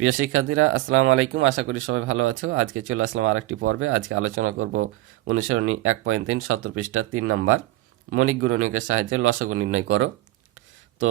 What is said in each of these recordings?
প্রিয় শিক্ষার্থীরা, আসসালামু আলাইকুম। আশা করি সবাই ভালো আছো। আজকে চলে আসলাম আরেকটি পর্বে। আজকে আলোচনা করব অনুসরণী 1.3 70 পৃষ্ঠা 3 নাম্বার মৌলিক গুণনীয়কের সাহায্যে লসাগু নির্ণয় করো। তো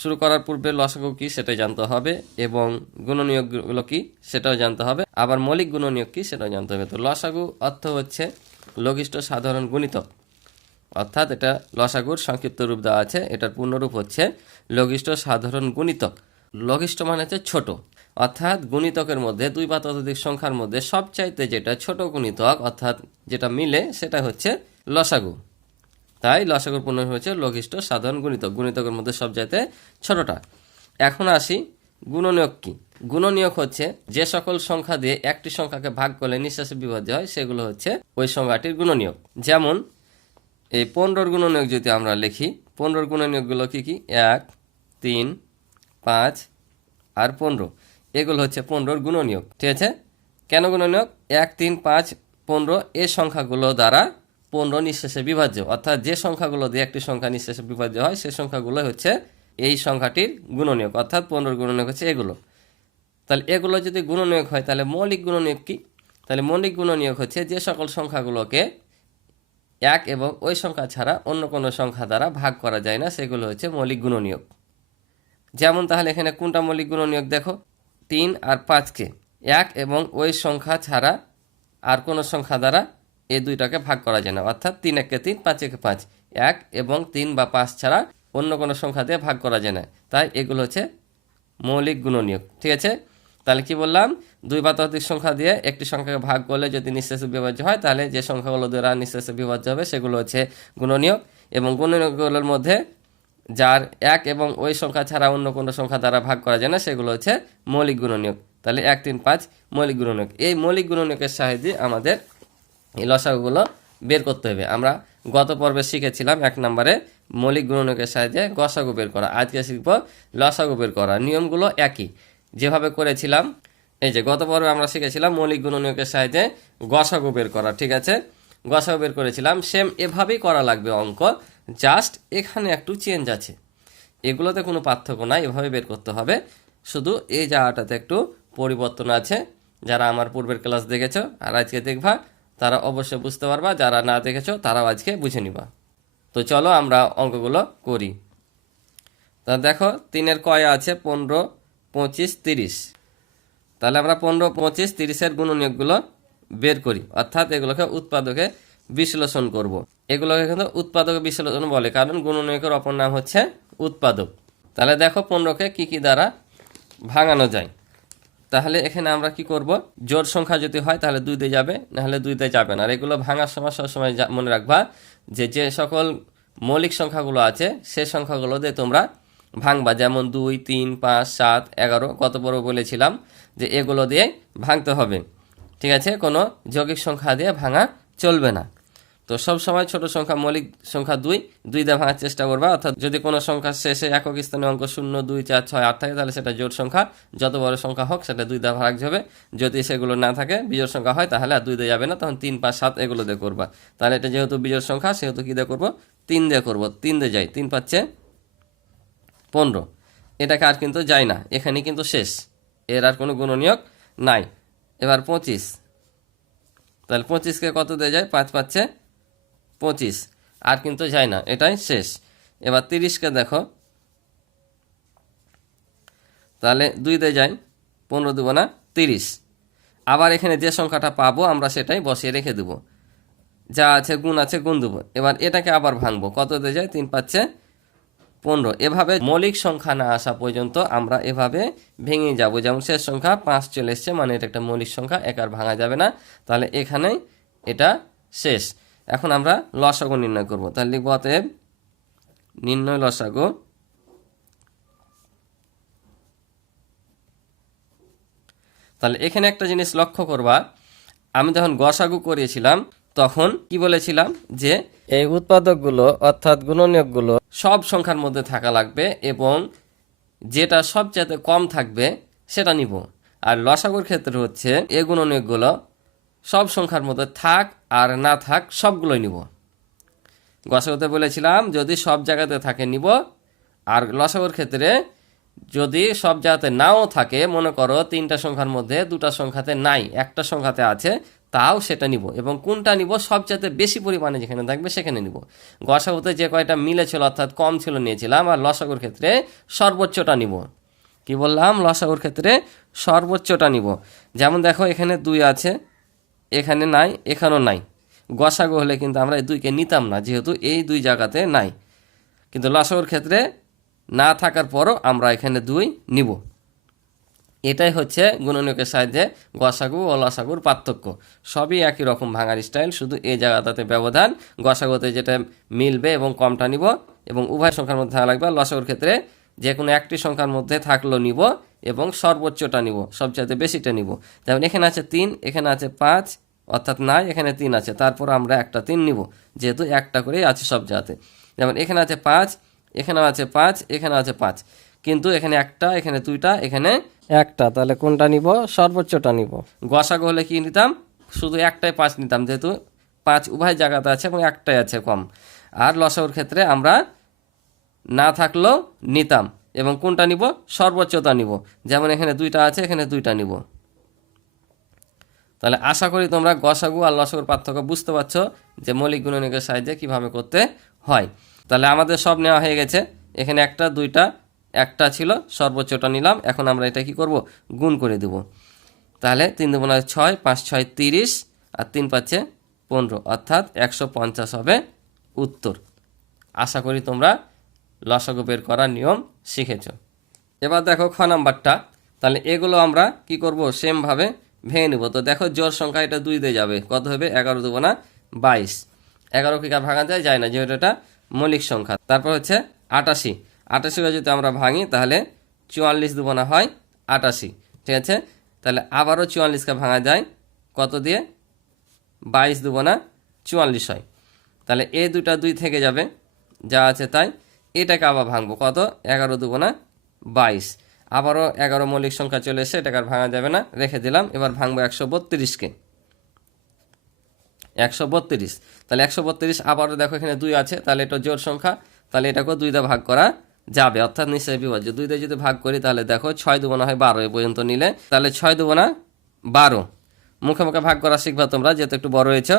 শুরু করার পূর্বে লসাগু কি সেটাই জানতে হবে এবং গুণনীয়কগুলো কি সেটাও জানতে হবে, আবার মৌলিক গুণনীয়ক কি সেটাও জানতে হবে। তো লসাগু অর্থ হচ্ছে লঘিষ্ঠ সাধারণ গুণিতক, অর্থাৎ এটা লসাগুর সংক্ষিপ্ত রূপ দেওয়া আছে। এটার পূর্ণরূপ হচ্ছে লঘিষ্ঠ সাধারণ গুণিতক। লঘিষ্ঠ মানে হচ্ছে ছোট, অর্থাৎ গুণিতকের মধ্যে দুই বা ততোধিক সংখ্যার মধ্যে সবচাইতে যেটা ছোট গুণিতক অর্থাৎ যেটা মিলে সেটা হচ্ছে লসাগু। তাই লসাগুর পূর্ণরূপ হচ্ছে লঘিষ্ঠ সাধারণ গুণিতক, গুণিতকের মধ্যে সবচাইতে ছোটটা। এখন আসি গুণনীয়ক কি। গুণনীয়ক হচ্ছে যে সকল সংখ্যা দিয়ে একটি সংখ্যাকে ভাগ করলে নিঃশেষে বিভাজ্য হয় সেগুলো হচ্ছে ওই সংখ্যাটির গুণনীয়ক। যেমন এই 15 গুণনীয়ক যদি আমরা লিখি, 15 গুণনীয়কগুলো কি কি? 1, 3, 5 আর 15, এগুলো হচ্ছে 15 গুণনীয়ক। ঠিক আছে? কেন গুণনীয়ক? 1, 3, 5, 15 এই সংখ্যাগুলো দ্বারা 15 নিঃশেষে বিভাজ্য, অর্থাৎ যে সংখ্যাগুলো দিয়ে একটি সংখ্যা নিঃশেষে বিভাজ্য হয় সেই সংখ্যাগুলো হচ্ছে এই সংখ্যাটির গুণনীয়ক, অর্থাৎ 15 গুণনীয়ক হচ্ছে এগুলো। তাহলে এগুলো যদি গুণনীয়ক হয় তাহলে মৌলিক গুণনীয়ক কি? তাহলে মৌলিক গুণনীয়ক হচ্ছে যে সকল সংখ্যাগুলোকে এক এবং ওই সংখ্যা ছাড়া অন্য কোনো সংখ্যা দ্বারা ভাগ করা যায় না সেগুলো হচ্ছে মৌলিক গুণনীয়ক। যেমন তাহলে এখানে কোনটা মৌলিক গুণনীয়ক দেখো, 3 আর 5কে এক এবং ওই সংখ্যা ছাড়া আর কোনো সংখ্যা দ্বারা এই দুইটাকে ভাগ করা যায় না, অর্থাৎ 3 একে 3, 5 একে 5, 1 এবং 3 বা 5 ছাড়া অন্য কোনো সংখ্যা দিয়ে ভাগ করা যায় না। তাই এগুলো হচ্ছে মৌলিক গুণনীয়ক। ঠিক আছে? তাহলে কি বললাম? দুই বা ততোধিক সংখ্যা দিয়ে একটি সংখ্যাকে ভাগ করলে যদি নিঃশেষে বিভাজ্য হয় তাহলে যে সংখ্যাগুলো দ্বারা নিঃশেষে বিভাজ্য হবে সেগুলো হচ্ছে গুণনীয়ক, এবং গুণনীয়কগুলোর মধ্যে যার এক এবং ওই সংখ্যা ছাড়া অন্য কোনো সংখ্যা দ্বারা ভাগ করা যায় না সেগুলো হচ্ছে মৌলিক গুণনীয়ক। তাহলে 1, 3, 5 মৌলিক গুণনীয়ক। এই মৌলিক গুণনীয়কের সাহায্যে আমাদের এই লসাগুগুলো বের করতে হবে। আমরা গত পর্বে শিখেছিলাম 1 নম্বরে মৌলিক গুণনীয়কের সাহায্যে গসাগু বের করা। আজকে শিখব লসাগু বের করা। নিয়মগুলো একই যেভাবে করেছিলাম। এই যে গত পর্বে আমরা শিখেছিলাম মৌলিক গুণনীয়কের সাহায্যে গসাগু বের করা। ঠিক আছে? গসাগু বের করেছিলাম, সেম এভাবেই করা লাগবে অঙ্ক, জাস্ট এখানে একটু চেঞ্জ আছে। এগুলোতে কোনো পার্থক্য নাই, এভাবে বের করতে হবে। শুধু এই জায়গাটাতে একটু পরিবর্তন আছে। যারা আমার পূর্বের ক্লাস দেখেছো আর আজকে দেখবা তারা অবশ্যই বুঝতে পারবা, যারা না দেখেছো তারাও আজকে বুঝে নিবা। তো চলো আমরা অঙ্কগুলো করি। তা দেখো 3-এর কয় আছে? 15, 25, 30। তাহলে আমরা 15, 25, 30-এর গুণনীয়কগুলো বের করি, অর্থাৎ এগুলোকে উৎপাদকে বিশ্লেষণ করব। এগুলোকে কিন্তু উৎপাদক বিশ্লেষণ বলে, কারণ গুণনীয়কের অপর নাম হচ্ছে উৎপাদক। তাহলে দেখো 15কে কি কি দ্বারা ভাঙানো যায়। তাহলে এখানে আমরা কি করব? জোড় সংখ্যা যদি হয় তাহলে 2 দিয়ে যাবে, নাহলে 2 দিয়ে যাবে না। আর এগুলো ভাঙার সময় সবসময় মনে রাখবা যে যে সকল মৌলিক সংখ্যাগুলো আছে সেই সংখ্যাগুলো দিয়ে তোমরা ভাঙবা। যেমন 2, 3, 5, 7, 11 কত বড় বলেছিলাম যে এগুলো দিয়ে ভাঙতে হবে। ঠিক আছে? কোনো যৌগিক সংখ্যা দিয়ে ভাঙা চলবে না। তো সব সময় ছোট সংখ্যা মৌলিক সংখ্যা 2 দিয়ে ভাঙার চেষ্টা করবা, অর্থাৎ যদি কোনো সংখ্যার শেষে একক স্থানীয় অঙ্ক 0, 2, 4, 6, 8 থাকে তাহলে সেটা জোড় সংখ্যা। যত বড় সংখ্যা হোক সেটা 2 দিয়ে ভাগ হবে। যদি সেগুলো না থাকে বিজোড় সংখ্যা হয় তাহলে আর 2 দিয়ে যাবে না, তখন 3, 5, 7 এগুলো দিয়ে করবা। তাহলে এটা যেহেতু বিজোড় সংখ্যা সেহেতু কী দিয়ে করবো? 3 দিয়ে করবো। 3 দিয়ে যাই, 3 5 15। এটাকে আর কিন্তু যায় না, এখানে কিন্তু শেষ, এর আর কোনো গুণনীয়ক নাই। এবার 25, তাহলে 25কে কত দিয়ে যায়? 5 5 25, আর কিন্তু যায় না, এটাই শেষ। এবার 30কে দেখো, তাহলে 2 দিয়ে যাই, 15 দেবো না 30। আবার এখানে যে সংখ্যাটা পাবো আমরা সেটাই বসিয়ে রেখে দেবো, যা আছে গুণ আছে গুণ দেবো। এবার এটাকে আবার ভাঙবো, কত দিয়ে যায়? 3 5 15। এভাবে মৌলিক সংখ্যা না আসা পর্যন্ত আমরা এভাবে ভেঙে যাব। যেমন শেষ সংখ্যা 5 চলে এসছে, মানে এটা একটা মৌলিক সংখ্যা, এক আর ভাঙা যাবে না। তাহলে এখানে এটা শেষ। এখন আমরা লসাগু নির্ণয় করব। তাহলে লিখব অতএব নির্ণয় লসাগু। তাহলে এখানে একটা জিনিস লক্ষ্য করবা, আমি যখন গসাগু করিয়েছিলাম তখন কি বলেছিলাম যে এই উৎপাদকগুলো অর্থাৎ গুণনীয়কগুলো সব সংখ্যার মধ্যে থাকা লাগবে এবং যেটা সবচেয়ে কম থাকবে সেটা নিব। আর লসাগুর ক্ষেত্রে হচ্ছে এই গুণনীয়কগুলো সব সংখ্যার মধ্যে থাক আর না থাক সবগুলোই নিব। গসাগুতে বলেছিলাম যদি সব জায়গাতে থাকে নিব, আর লসাগুর ক্ষেত্রে যদি সব জায়গাতে নাও থাকে, মনে করো তিনটা সংখ্যার মধ্যে দুটা সংখ্যাতে নাই, একটা সংখ্যাতে আছে, তাও সেটা নিব। এবং কোনটা নিব? সবচেয়ে বেশি পরিমাণে যেখানে থাকবে সেখানে নিব। গসাগুতে যে কয়টা মিলেছিল অর্থাৎ কম ছিল নিয়েছিলাম, আর লসাগুর ক্ষেত্রে সর্বোচ্চটা নিব। কি বললাম? লসাগুর ক্ষেত্রে সর্বোচ্চটা নিব। যেমন দেখো এখানে 2 আছে, এখানে নাই, এখানেও নাই। গসাগু হলে কিন্তু আমরা এই 2কে নিতাম না, যেহেতু এই 2 জায়গাতে নাই। কিন্তু লসাগুর ক্ষেত্রে না থাকার পরও আমরা এখানে 2 নিব। এটাই হচ্ছে গুণনীয়কের সাহায্যে গসাগু ও লসাগুর পার্থক্য। সবই একই রকম ভাঙার স্টাইল, শুধু এই জায়গাটাতে ব্যবধান। গসাগুতে যেটা মিলবে এবং কমটা নিব, এবং উভয় সংখ্যার মধ্যে থাকা লাগবে। লসাগুর ক্ষেত্রে যে কোনো একটি সংখ্যার মধ্যে থাকলেও নিব এবং সর্বোচ্চটা নিব, সবচাইতে বেশিটা নিব। যেমন এখানে আছে 3, এখানে আছে 5, অর্থাৎ নাই, এখানে 3 আছে, তারপর আমরা একটা 3 নিব, যেহেতু একটা করেই আছে সব জায়গাতে। যেমন এখানে আছে 5, এখানেও আছে 5, এখানেও আছে 5, কিন্তু এখানে একটা, এখানে 2টা, এখানে একটা, তাহলে কোনটা নিব? সর্বোচ্চটা নিব। গসাগু হলে কি নিতাম? শুধু একটাই 5 নিতাম, যেহেতু 5 উভয় জায়গাতে আছে এবং একটাই আছে কম। আর লসাগুর ক্ষেত্রে আমরা না থাকলেও নিতাম, এবং কোনটা নিব? সর্বোচ্চতা নিব। যেমন এখানে 2টা আছে, এখানে 2টা নিব। তাহলে আশা করি তোমরা গসাগু আর লসাগুর পার্থক্য বুঝতে পারছো, যে মৌলিক গুণনীয়কের সাহায্যে কিভাবে করতে হয়। তাহলে আমাদের সব নেওয়া হয়ে গেছে। এখানে একটা, 2টা, একটা ছিল, সর্বোচ্চটা নিলাম। এখন আমরা এটা কি করব? গুণ করে দেব। তাহলে 3 × 6, 5 × 6 30, আর 3 × 5 = 15, অর্থাৎ 150 হবে উত্তর। আশা করি তোমরা লসাগু বের করার নিয়ম শিখেছ। এবার দেখো খ নাম্বারটা। তাহলে এগুলো আমরা কি করব? সেমভাবে ভেঙে নেব। তো দেখো জোড় সংখ্যা এটা 2 দিয়ে যাবে, কত হবে? 11 × 2 = 22। 11 কি কার ভাঙা যায়? যায় না, যেহেতু এটা মৌলিক সংখ্যা। তারপর হচ্ছে 88। 88কে যদি আমরা ভাঙি তাহলে 44 × 2 = 88, ঠিক আছে? তাহলে আবারও 44কে ভাঙা যায় কত দিয়ে? 22 × 2 = 44 হয়। তাহলে এই দুটা 2 থেকে যাবে, যা আছে তাই। এটাকে আবার ভাঙবো, কত? 11 × 2 = 22। আবারও 11 মৌলিক সংখ্যা চলে এসে, এটাকে আর ভাঙা যাবে না, রেখে দিলাম। এবার ভাঙবো 132কে, 132। তাহলে 132, আবারও দেখো এখানে 2 আছে, তাহলে এটা জোড় সংখ্যা, তাহলে এটাকেও 2 দিয়ে ভাগ করা যাবে, অর্থাৎ নিশ্চয়ই বিভাজ্য। 2 দিয়ে যদি ভাগ করি তাহলে দেখো 6 × 2 = 12 এ পর্যন্ত নিলে, তাহলে 6 × 2 = 12। মুখে মুখে ভাগ করা শিখবা তোমরা, যেহেতু একটু বড় হয়েছ।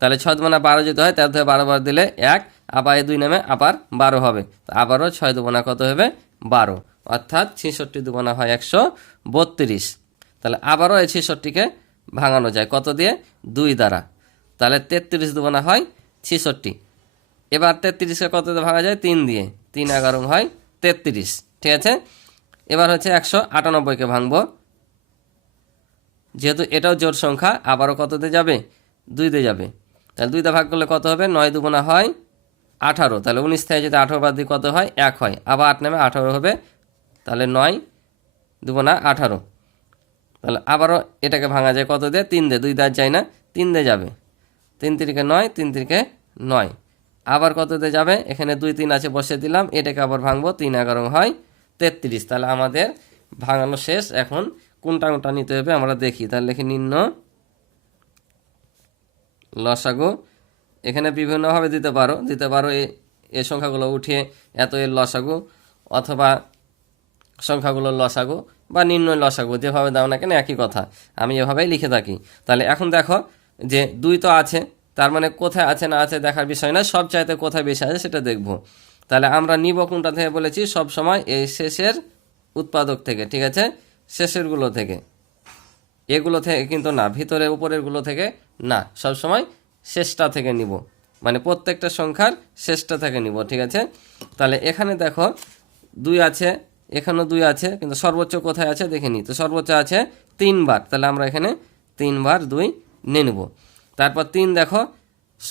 তাহলে 6 × 2 = 12 যদি হয়, তার ধরে 12 বার দিলে 1, আবার এই 2 নামে আবার 12 হবে। আবারও 6 × 2 = কত হবে? 12, অর্থাৎ 66 × 2 = 132। তাহলে আবারও এই 66কে ভাঙানো যায় কত দিয়ে? 2 দ্বারা। তাহলে 33 × 2 = 66। এবার 33কে কত দিয়ে ভাঙা যায়? 3 দিয়ে। 3 × 11 = 33, ঠিক আছে? এবার হচ্ছে 198কে ভাঙবো, যেহেতু এটাও জোড় সংখ্যা, আবারও কত দিয়ে যাবে? 2 দিয়ে যাবে। তাহলে 2 দিয়ে ভাগ করলে কত হবে? 9 × 2 = 18। তাহলে 19 থেকে যদি 18 বাদ দিই কত হয়? 1 হয়। আবার 8 নামে 18 হবে, তাহলে 9 × 2 = 18। তাহলে আবারও এটাকে ভাঙা যায় কত দিয়ে? 3 দিয়ে। 2 দিয়ে যায় না, 3 দিয়ে যাবে। 3 × 3 = 9, 3 × 3 = 9। আবার কত দিয়ে যাবে? এখানে 2 3 আছে, বসিয়ে দিলাম। এটাকে আবার ভাঙবো, 3 × 11 = 33। তাহলে আমাদের ভাঙানো শেষ। এখন কোনটা কোনটা নিতে হবে আমরা দেখি। তাহলে লিখি নির্ণয় লসাগু। এখানে বিভিন্নভাবে দিতে পারো এই সংখ্যাগুলো উঠিয়ে এত এর লসাগু, অথবা সংখ্যাগুলোর লসাগু, বা নির্ণয় লসাগু, যেভাবে দাও না কেন একই কথা। আমি এভাবেই লিখে থাকি। তাহলে এখন দেখো যে 2 তো আছে, তার মানে কোথায় আছে না আছে দেখার বিষয় না, সব চাইতে কোথায় বেশি আছে সেটা দেখব। তাহলে আমরা নিব কোনটা থেকে বলেছি? সব সময় এই শেষের উৎপাদক থেকে, ঠিক আছে? শেষেরগুলো থেকে, এগুলো থেকে কিন্তু না, ভিতরে উপরেরগুলো থেকে না, সব সময় শেষটা থেকে নিব, মানে প্রত্যেকটা সংখ্যার শেষটা থেকে নিব, ঠিক আছে? তাহলে এখানে দেখো 2 আছে, এখানেও 2 আছে, কিন্তু সর্বোচ্চ কোথায় আছে দেখে নিই। তো সর্বোচ্চ আছে 3 বার, তাহলে আমরা এখানে 3 বার 2 নিয়ে নেব। তারপর 3 দেখো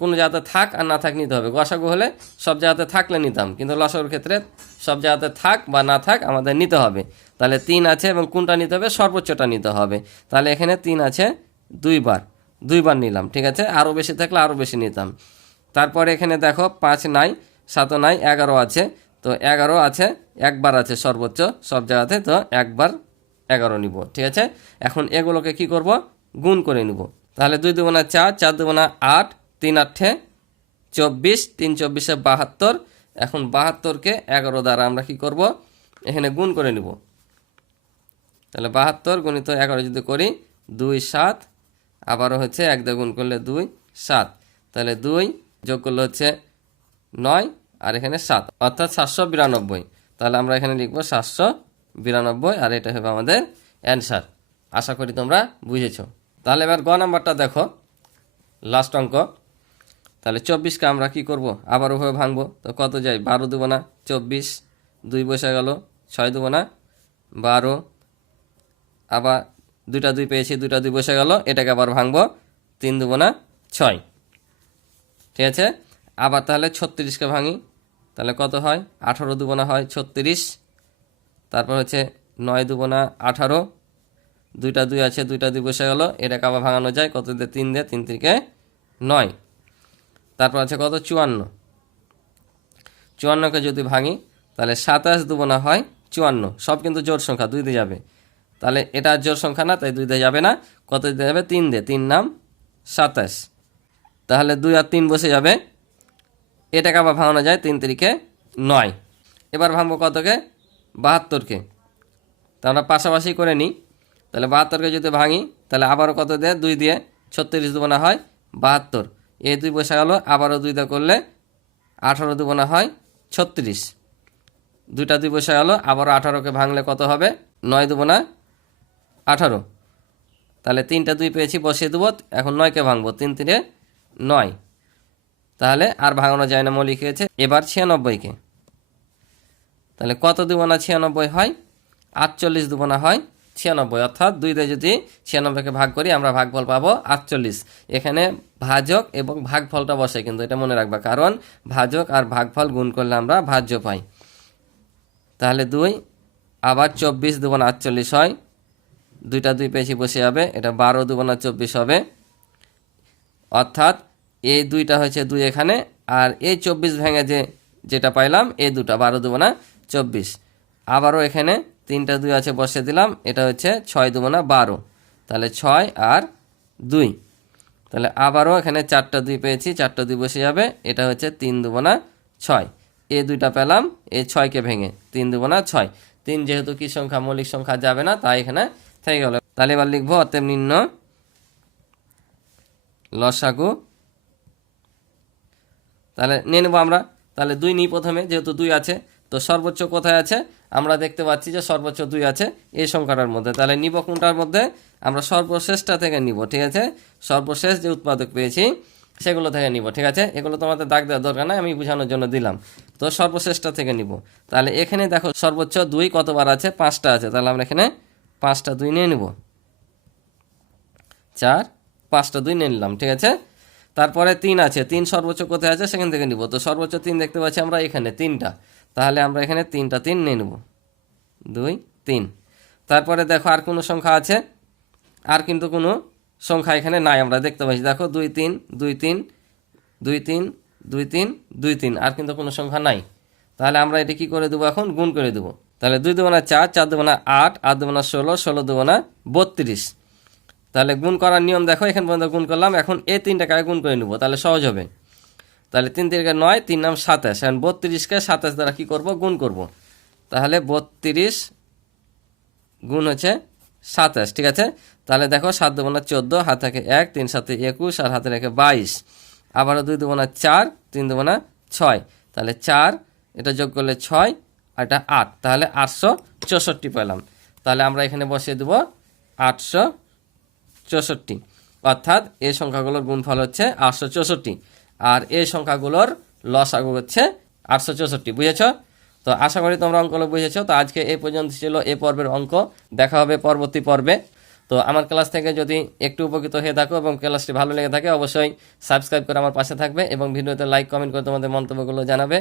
কোনো জায়গাতে থাক আর না থাক নিতে হবে। গসাগু হলে সব জায়গাতে থাকলে নিতাম, কিন্তু লসাগুর ক্ষেত্রে সব জায়গাতে থাক বা না থাক আমাদের নিতে হবে। তাহলে 3 আছে, এবং কোনটা নিতে হবে? সর্বোচ্চটা নিতে হবে। তাহলে এখানে 3 আছে 2 বার, 2 বার নিলাম, ঠিক আছে? আরও বেশি থাকলে আরও বেশি নিতাম। তারপরে এখানে দেখো 5 নাই, 7 নাই, 11 আছে। তো 11 আছে, একবার আছে সর্বোচ্চ সব জায়গাতে, তো একবার 11 নিব, ঠিক আছে? এখন এগুলোকে কি করব? গুণ করে নিব। তাহলে 2 × 2 = 4, 4 × 2 = 8, 3 × 8 = 24, 3 × 24 = 72। এখন 72কে 11 দ্বারা আমরা কি করব? এখানে গুণ করে নিব। তাহলে 72 গুণিত 11 যদি করি 2 7, আবারও হচ্ছে 1 দিয়ে গুণ করলে 2 7, তাহলে 2 যোগ করলে হচ্ছে 9 আর এখানে 7, অর্থাৎ 792। তাহলে আমরা এখানে লিখব 792 আর এটা হবে আমাদের অ্যান্সার। আশা করি তোমরা বুঝেছো। তাহলে এবার গ নাম্বারটা দেখো, লাস্ট অঙ্ক। তাহলে 24কে আমরা কি করব, আবারও ভাবে ভাঙবো। তো কত যায়, 12 দেবো না 24, 2 বসে গেল, 6 দেবো না 12, আবার 2টা 2 পেয়েছি, 2টা 2 বসে গেল, এটাকে আবার ভাঙবো, 3 দেবো না 6, ঠিক আছে। আবার তাহলে 36কে ভাঙি, তাহলে কত হয়, 18 দেবো না হয় 36, তারপর হচ্ছে 9 দেবো না 18, 2টা 2 আছে, 2টা 2 বসে গেল, এটাকে আবার ভাঙানো যায়, কত দিয়ে 3 দিয়ে, 3 থেকে 9, তারপর আছে কত 54, 54কে যদি ভাঙি তাহলে 27 দেবো না হয় 54, সব কিন্তু জোড় সংখ্যা, 2 দিয়ে যাবে, তাহলে এটা জোড় সংখ্যা না, তাই 2 দিয়ে যাবে না, কত দিতে যাবে 3 দিয়ে, 3 নাম 27, তাহলে 2 আর 3 বসে যাবে, এটাকে আবার ভাঙানো যায়, 3 তিরিকে 9। এবার ভাঙবো কতকে, 72কে, তা আমরা পাশাপাশি করে নিই। তাহলে 72কে যদি ভাঙি তাহলে আবারও কত দিয়ে, 2 দিয়ে, 36 দেবো না হয় 72, এই 2 বসে গেল, আবারও 2 দিয়ে করলে 18 দেবো না হয় 36, 2টা 2 বসে গেল, আবারও 18কে ভাঙলে কত হবে, 9 দেবো না 18, তাহলে 3টা 2 পেয়েছি, বসিয়ে দেবো, এখন 9কে ভাঙবো, 3 তিনে 9, তাহলে আর ভাঙানো যায় না, মৌলিক হয়েছে। এবার 96কে, তাহলে কত দেবো না 96 হয়, 48 দেবো না হয় 96, অর্থাৎ 2 দিয়ে যদি 96কে ভাগ করি আমরা ভাগফল পাবো 48। এখানে ভাজক এবং ভাগফলটা বসে, কিন্তু এটা মনে রাখবা, কারণ ভাজক আর ভাগফল গুণ করলে আমরা ভাজ্য পাই। তাহলে 2 আবার 24 দেবো না 48 হয়, 2টা 2 পেয়েছি, বসে যাবে, এটা 12 দেবো না 24 হবে, অর্থাৎ এই 2টা হয়েছে 2 এখানে, আর এই 24 ভেঙে যেটা পাইলাম এই 2টা, 12 দেবো না 24, আবারও এখানে 3টা 2 আছে, বসে দিলাম, এটা হচ্ছে 6 দেবো না 12, তাহলে 6 আর 2, তাহলে আবারও এখানে 4টা 2 পেয়েছি, 4টা 2 বসে যাবে, এটা হচ্ছে 3 দেবো না 6, এই 2টা পেলাম, এই 6কে ভেঙে 3 দেবো না 6, 3 যেহেতু কি সংখ্যা, মৌলিক সংখ্যা, যাবে না, তাই এখানে থেকে গেল। তাহলে এবার লিখবো অতএব নিম্ন লসাগু। তাহলে নিয়ে নেবো আমরা, তাহলে 2 নিই প্রথমে, যেহেতু 2 আছে, তো সর্বোচ্চ কোথায় আছে, আমরা দেখতে পাচ্ছি যে সর্বোচ্চ 2 আছে এই সংখ্যাটার মধ্যে, তাহলে নিব কোনটার মধ্যে, আমরা সর্বশেষটা থেকে নিব, ঠিক আছে, সর্বশেষ যে উৎপাদক পেয়েছি সেগুলো থেকে নিব, ঠিক আছে। এগুলো তোমাদের দাগ দেওয়ার দরকার নাই, আমি বোঝানোর জন্য দিলাম। তো সর্বশেষটা থেকে নিব, তাহলে এখানে দেখো সর্বোচ্চ 2 কতবার আছে, 5টা আছে, তাহলে আমরা এখানে 5টা 2 নিয়ে নিব, 4, 5টা 2 নিয়ে নিলাম, ঠিক আছে। তারপরে 3 আছে, 3 সর্বোচ্চ কোথায় আছে সেখান থেকে নিব, তো সর্বোচ্চ 3 দেখতে পাচ্ছি আমরা এখানে 3টা, তাহলে আমরা এখানে 3টা 3 নিয়ে নেব, 2 3। তারপরে দেখো আর কোনো সংখ্যা আছে, আর কিন্তু কোনো সংখ্যা এখানে নাই, আমরা দেখতে পাচ্ছি, দেখো 2 3 2 3 2 3 2 3 2 3, আর কিন্তু কোনো সংখ্যা নাই। তাহলে আমরা এটা কি করে দেবো, এখন গুণ করে দেবো। তাহলে 2 দেবো না 4, 4 দেবো না 8, 8 দেবো না 16, 16 দেবো না 32। তাহলে গুণ করার নিয়ম দেখো, এখান পর্যন্ত গুণ করলাম, এখন এই 3টাকে গুণ করে নেব, তাহলে সহজ হবে। তাহলে 3 তিরিকে 9, 3 নাম 27, এখন 32কে 27 দ্বারা কি করব, গুণ করব। তাহলে 32 গুণ হচ্ছে 27, ঠিক আছে। তাহলে দেখো 7 দেবো না 14, হাত থাকে 1, 3 7 21, আর হাতে রেখে 22, আবারও 2 দেবো না 4, 3 দেবো না 6, তাহলে 4, এটা যোগ করলে 6, আর এটা 8, তাহলে 864 পেলাম। তাহলে আমরা এখানে বসিয়ে দেবো 864, অর্থাৎ এই সংখ্যাগুলোর গুণফল হচ্ছে 864, আর এই সংখ্যাগুলোর লসাগু হচ্ছে 864, বুঝেছ? তো আশা করি তোমরা অঙ্কগুলো বুঝেছো। তো আজকে এই পর্যন্ত ছিল এই পর্বের অঙ্ক, দেখা হবে পরবর্তী পর্বে। তো আমার ক্লাস থেকে যদি একটু উপকৃত হয়ে থাকো এবং ক্লাসটি ভালো লেগে থাকে, অবশ্যই সাবস্ক্রাইব করে আমার পাশে থাকবে এবং ভিডিওতে লাইক কমেন্ট করে তোমাদের মন্তব্যগুলো জানাবে।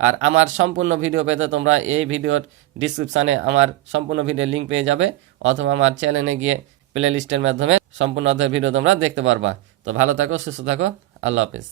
আর আমার সম্পূর্ণ ভিডিও পেতে তোমরা এই ভিডিওর ডিসক্রিপশানে আমার সম্পূর্ণ ভিডিওর লিঙ্ক পেয়ে যাবে, অথবা আমার চ্যানেলে গিয়ে প্লে লিস্টের মাধ্যমে সম্পূর্ণ ভিডিও তোমরা দেখতে পারবা। তো ভালো থাকো, সুস্থ থাকো, আল্লাহ হাফেজ।